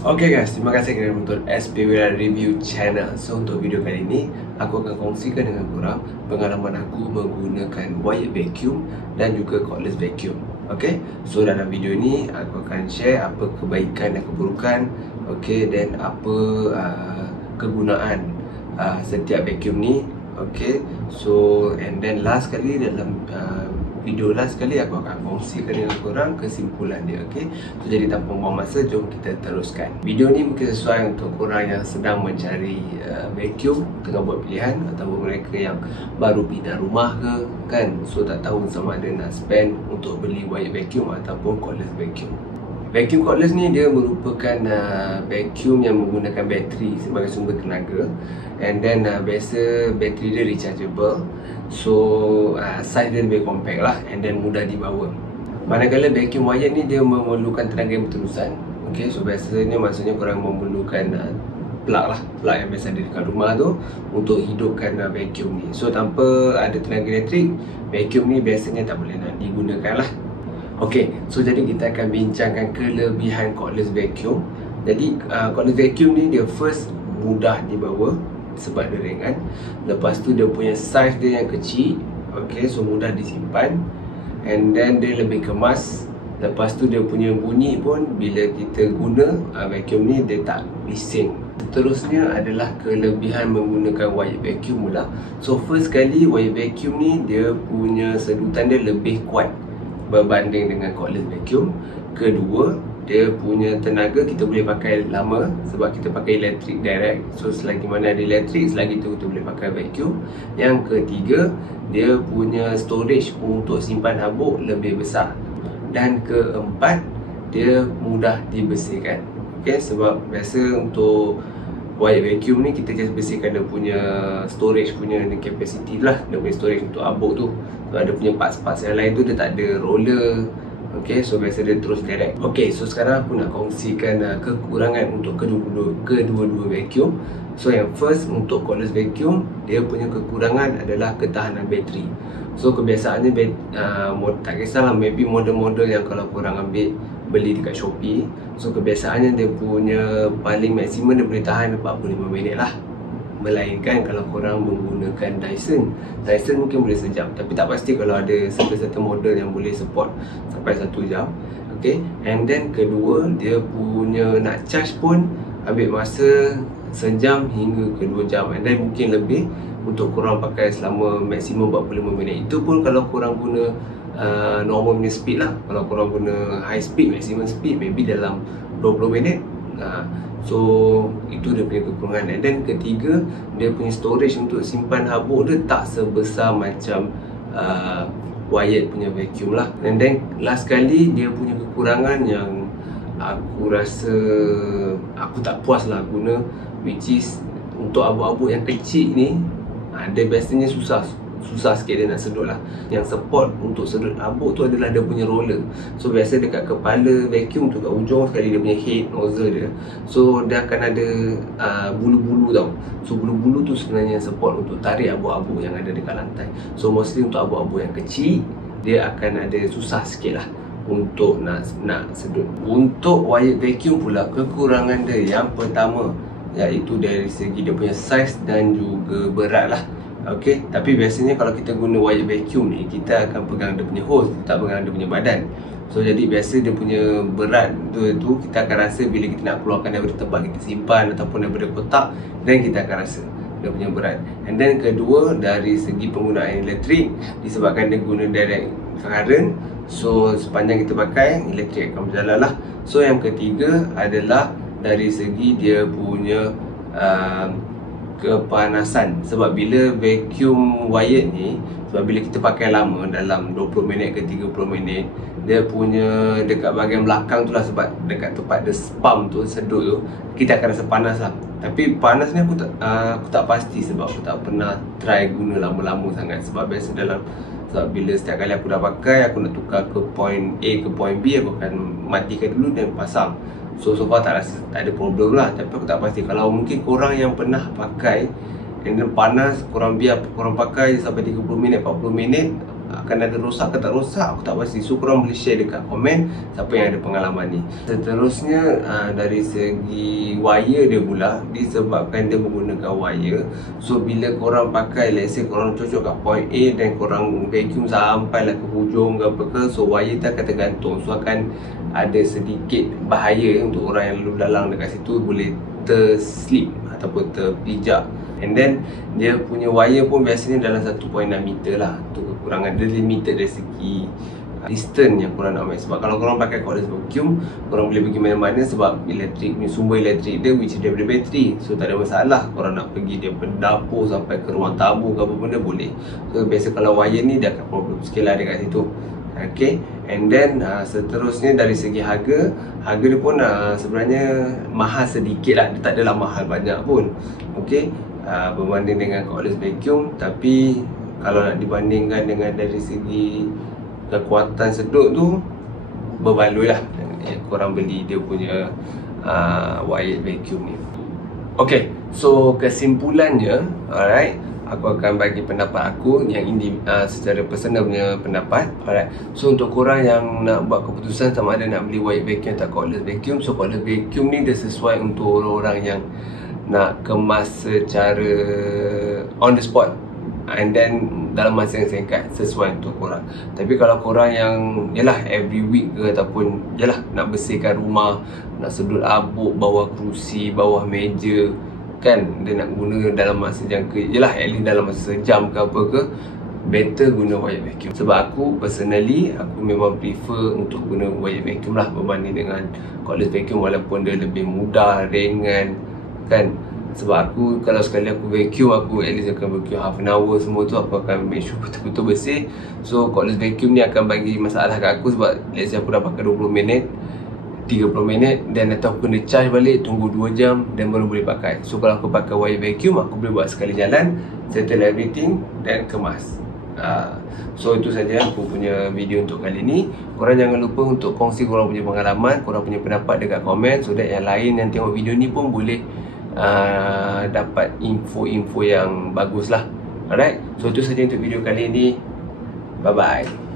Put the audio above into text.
Okay guys, terima kasih kerana menonton SPWR Review Channel. So untuk video kali ini, aku akan kongsikan dengan korang pengalaman aku menggunakan wired vacuum dan juga cordless vacuum. Okay, so dalam video ni aku akan share apa kebaikan dan keburukan, okay, dan apa kegunaan setiap vacuum ni. Okay, so and then last kali dalam video last kali aku akan kongsikan dengan korang kesimpulan dia. Okay, so jadi tanpa buang masa, jom kita teruskan. Video ni mungkin sesuai untuk korang yang sedang mencari vacuum, tengah buat pilihan, ataupun mereka yang baru pindah rumah ke kan, so tak tahu sama ada nak spend untuk beli wired vacuum ataupun cordless vacuum. Vacuum cordless ni dia merupakan vacuum yang menggunakan bateri sebagai sumber tenaga, and then biasa bateri dia rechargeable. So size dia lebih compact lah, and then mudah dibawa. Manakala vacuum wired ni dia memerlukan tenaga yang berterusan. Okay, so biasanya maksudnya korang memerlukan plug lah, plug yang biasa ada dekat rumah tu untuk hidupkan vacuum ni. So tanpa ada tenaga elektrik, vacuum ni biasanya tak boleh nak digunakan lah. Okay, so jadi kita akan bincangkan kelebihan cordless vacuum. Jadi cordless vacuum ni dia first mudah dibawa sebab dia ringan. Lepas tu dia punya size dia yang kecil. Okay, so mudah disimpan. And then dia lebih kemas. Lepas tu dia punya bunyi pun bila kita guna vacuum ni dia tak bising. Seterusnya adalah kelebihan menggunakan wired vacuum pula. So first kali wired vacuum ni dia punya sedutan dia lebih kuat berbanding dengan cordless vacuum. Kedua, dia punya tenaga kita boleh pakai lama sebab kita pakai elektrik direct. So selagi mana ada elektrik, selagi tu kita boleh pakai vacuum. Yang ketiga, dia punya storage untuk simpan habuk lebih besar. Dan keempat, dia mudah dibersihkan. Okay, sebab biasa untuk wired vacuum ni kita just bersihkan dia punya storage punya capacity lah, dia punya storage untuk habuk tu. So ada punya parts-parts yang lain tu dia tak ada roller. Okay, so biasa dia terus direct. Okay, so sekarang aku nak kongsikan kekurangan untuk kedua-dua vacuum. So yang first untuk cordless vacuum, dia punya kekurangan adalah ketahanan bateri. So kebiasaannya tak kisahlah, maybe model-model yang kalau korang beli dekat Shopee, so kebiasaannya dia punya paling maksimum dia boleh tahan 45 minit lah. Melainkan kalau korang menggunakan Dyson mungkin boleh sejam, tapi tak pasti kalau ada certain model yang boleh support sampai 1 jam. Okay, and then kedua, dia punya nak charge pun ambil masa sejam hingga ke 2 jam, and then mungkin lebih untuk korang pakai selama maksimum 45 minit. Itu pun kalau korang guna normal punya speed lah. Kalau korang guna high speed, maximum speed, maybe dalam 20 minit. So itu dia punya kekurangan. And then ketiga, dia punya storage untuk simpan habuk dia tak sebesar macam wired punya vacuum lah. And then last kali, dia punya kekurangan yang aku rasa aku tak puas lah guna, which is untuk habuk-habuk yang kecil ni, dia biasanya susah sikit dia nak sedut lah. Yang support untuk sedut habuk tu adalah dia punya roller. So biasa dekat kepala vacuum tu, kat ujung sekali dia punya head nozzle dia, so dia akan ada bulu-bulu tau. So bulu-bulu tu sebenarnya support untuk tarik habuk-habuk yang ada dekat lantai. So mostly untuk habuk-habuk yang kecil, dia akan ada susah sikit lah untuk nak sedut. Untuk wired vacuum pula, kekurangan dia yang pertama iaitu dari segi dia punya size dan juga berat lah. Okay, tapi biasanya kalau kita guna wired vacuum ni, kita akan pegang dia punya hose, kita tak pegang dia punya badan. So jadi biasa dia punya berat tu kita akan rasa bila kita nak keluarkan daripada tempat kita simpan ataupun daripada kotak, dan kita akan rasa dia punya berat. And then kedua, dari segi penggunaan elektrik, disebabkan dia guna direct current, so sepanjang kita pakai, elektrik akan berjalan lah. So yang ketiga adalah dari segi dia punya kepanasan. Sebab bila vacuum wired ni, sebab bila kita pakai lama, dalam 20 minit ke 30 minit, dia punya dekat bahagian belakang tu lah, sebab dekat tempat dia pump tu, sedut tu, kita akan rasa panas lah. Tapi panas ni aku tak pasti sebab aku tak pernah try guna lama-lama sangat. Sebab biasa sebab bila setiap kali aku dah pakai, aku nak tukar ke point A ke point B, aku akan matikan dulu dan pasang. So far tak ada problem lah. Tapi aku tak pasti. Kalau mungkin korang yang pernah pakai and then panas, korang biar korang pakai sampai 30 minit, 40 minit, akan ada rosak ke tak rosak, aku tak pasti. So korang boleh share dekat komen siapa yang ada pengalaman ni. Seterusnya dari segi wire dia pula, disebabkan dia menggunakan wire, so bila korang pakai, let's say korang cocok kat point A dan korang vacuum sampailah ke hujung ke apa ke, so wire tu akan tergantung. So akan ada sedikit bahaya untuk orang yang lalu dalang dekat situ, boleh terslip ataupun terpijak. And then dia punya wire pun biasanya dalam 1.6 meter lah. Tu kekurangan dia, limited dari segi distance yang korang nak main. Sebab kalau korang pakai cordless vacuum, korang boleh pergi mana-mana sebab sumber elektrik dia which daripada bateri. So tak ada masalah, korang nak pergi daripada dapur sampai ke ruang tamu ke apa benda boleh. So biasa kalau wire ni dia akan problem sikit lah dekat situ. Okay, and then seterusnya dari segi harga dia pun sebenarnya mahal sedikit lah. Dia tak adalah mahal banyak pun. Okay, berbanding dengan cordless vacuum. Tapi kalau nak dibandingkan dengan dari segi kekuatan sedut tu, berbaloi lah korang beli dia punya wired vacuum ni. Okay, so kesimpulannya, alright, aku akan bagi pendapat aku yang ini secara personal punya pendapat. Alright, so untuk korang yang nak buat keputusan sama ada nak beli wired vacuum atau cordless vacuum, so cordless vacuum ni dia sesuai untuk orang-orang yang nak kemas secara on the spot and then dalam masa yang singkat, sesuai untuk korang. Tapi kalau korang yang yalah every week ke ataupun yalah nak bersihkan rumah, nak sedut abuk bawah kerusi, bawah meja kan, dia nak guna dalam masa jangka yalah at least dalam masa sejam ke apa ke, better guna wired vacuum. Sebab aku personally, aku memang prefer untuk guna wired vacuum lah berbanding dengan cordless vacuum, walaupun dia lebih mudah, ringan kan. Sebab aku kalau sekali aku vacuum, aku at least akan vacuum half an hour semua tu, aku akan make sure betul-betul bersih. So cordless vacuum ni akan bagi masalah kat aku sebab let's say aku dah pakai 20 minit, 30 minit dan atau aku kena charge balik, tunggu 2 jam dan baru boleh pakai. So kalau aku pakai wired vacuum, aku boleh buat sekali jalan, settle everything dan kemas. So itu saja aku punya video untuk kali ni. Korang jangan lupa untuk kongsi korang punya pengalaman, korang punya pendapat dekat komen, so that yang lain yang tengok video ni pun boleh dapat info-info yang bagus lah. Alright, so itu saja untuk video kali ini. Bye bye.